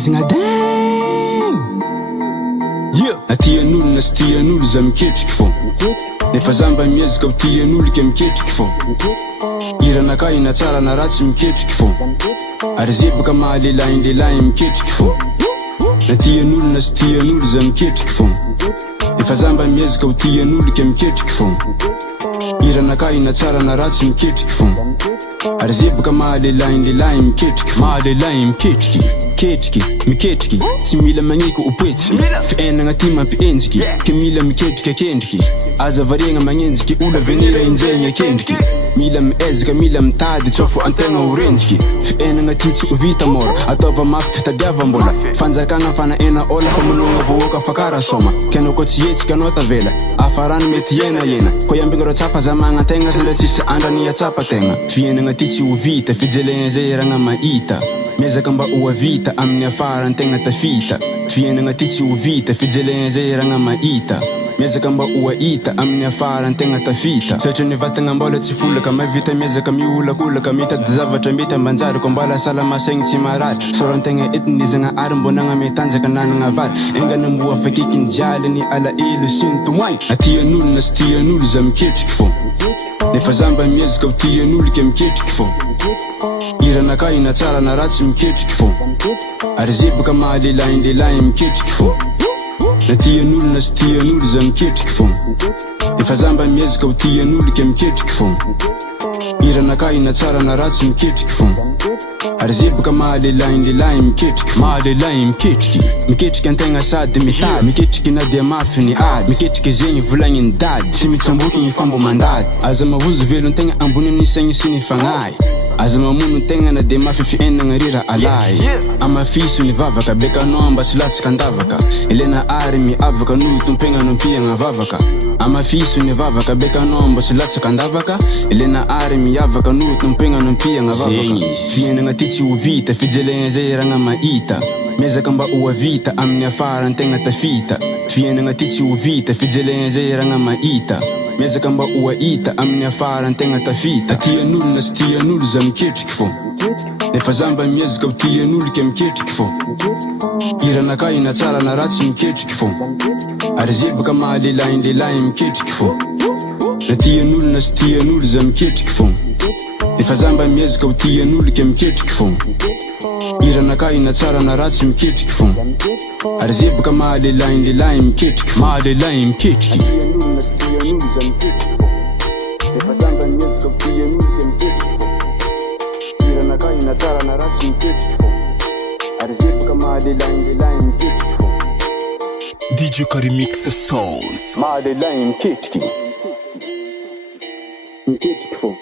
Sina damn. Yeah, atian'olo na sy tian'olo za miketriky fô. Nefa zamba miezaka ho tian'olo ke miketriky fô. Iranakay na tsara na ratsy miketriky fô. Ary zebaka mahalelaindelahy miketriky fô. Na tian'olo na sy tian'olo za miketriky fô. Nefa zamba miezaka ho tian'olo ke miketriky fô. Iranakay na tsara na ratsy miketriky fô. Ary zebaka mahalelaindelahy miketriky fô. Mahalelahy miketriky, ketriky, miketriky. Tsy mila magniky ho poetsiky. Fiainagna ty mampienjiky. Ke mila miketriky akendriky. Aza variagna magnenjiky olo avenira injaigny akendriky. Mila miezaka, mila mitady, tsofo antegna ho renjiky. Fiainagna ty tsy ho vita mora, ataova mafy fitadiava-mbola. Fanjakagna fanaena ola fa manogna voaka fakara soma. Kenao ko tsy hetsika anao tavela, afarany mety iena. Ko iambigna ro tsapa za magnategna sandra tsisy andrany atsapa tegna. Fiainagna ty tsy ho vita, fijelegna zay ragna mahita. Miezaka mba ho avita amin'ny afara antegna tafita. Fiainagna ty tsy ho vita, fijelegna zay ragna mahita. Miezaka mba ho ahita amin'ny afara antegna tafita. Satria ny vatagna mbola tsy folaka, mavita miezaka miolakolaka. Mitady zavatra mety ambanjary, ko mbala salamasaigny tsy marary. Sorantegna etiny zagna ary mbonagna metanjaka nanagna vary. Engana mboa fakiky ny jialy ny alaelo sy ny tomoay. Atian'olo na sy tian'olo za miketriky fô. Nefa zamba miezaka ho tian'olo ke miketriky fô. Iranakay na tsara na ratsy miketriky fô. Ary zebaka mahalelaindelahy miketriky fô. Na tian'olo na sy tian'olo za miketriky fô. Nefa zamba miezaka ho tian'olo ke miketriky fô. Iranakay na tsara na ratsy miketriky fô. Ary zebaka mahalelaindelahy miketriky fô. Mahalelahy miketriky, miketriky antegna sady mitady. Miketriky na dia mafy ny ady. Miketriky zegny volagniny dady, tsy mitsamboky ny fambo mandady. Aza mahozo velon-tegna ambony amin'ny saigny sy ny fagnahy. Aza mamono tegna na dia mafy fiainagna rira alay. Amafiso ny vavaka, bekanao mba tsy latsaka andavaka. Elena ary miavaka no tompegna nompiagna vavaka. Amafiso ny vavaka, bekanao mba tsy latsaka andavaka. Elena ary miavaka no tompegna nompiagna vavaka. Fiainagna ty tsy ho vita, fijelegna zay ragna mahita. Miezaka mba ho avita amin'ny afara antegna tafita. Fiainagna ty tsy ho vita, fijelegna zay ragna mahita. Miezaka mba ho ahita amin'ny afara antegna tafita. Tian'olo na sy tian'olo za miketriky fô. Nefa zamba miezaka ho tian'olo ke miketriky fô. Iranakay na tsara na ratsy miketriky fô. Ary zebaka mahalelaindelahy miketriky fô. Na tian'olo na sy tian'olo za miketriky fô. Nefa zamba miezaka ho tian'olo ke miketriky fô. Iranakay na tsara na ratsy miketriky fô. Ary zebaka mahalelaindelahy miketriky fô. Mahalelahy miketriky. Nefa zamba miezaka ho tian'olo ke miketriky fô. Iranakay na tsara na ratsy miketriky fô. Ary zebaka mahalelaindelahy miketriky fô. DJ Karimix Sounds. Mahalelahy miketriky. Miketriky fô.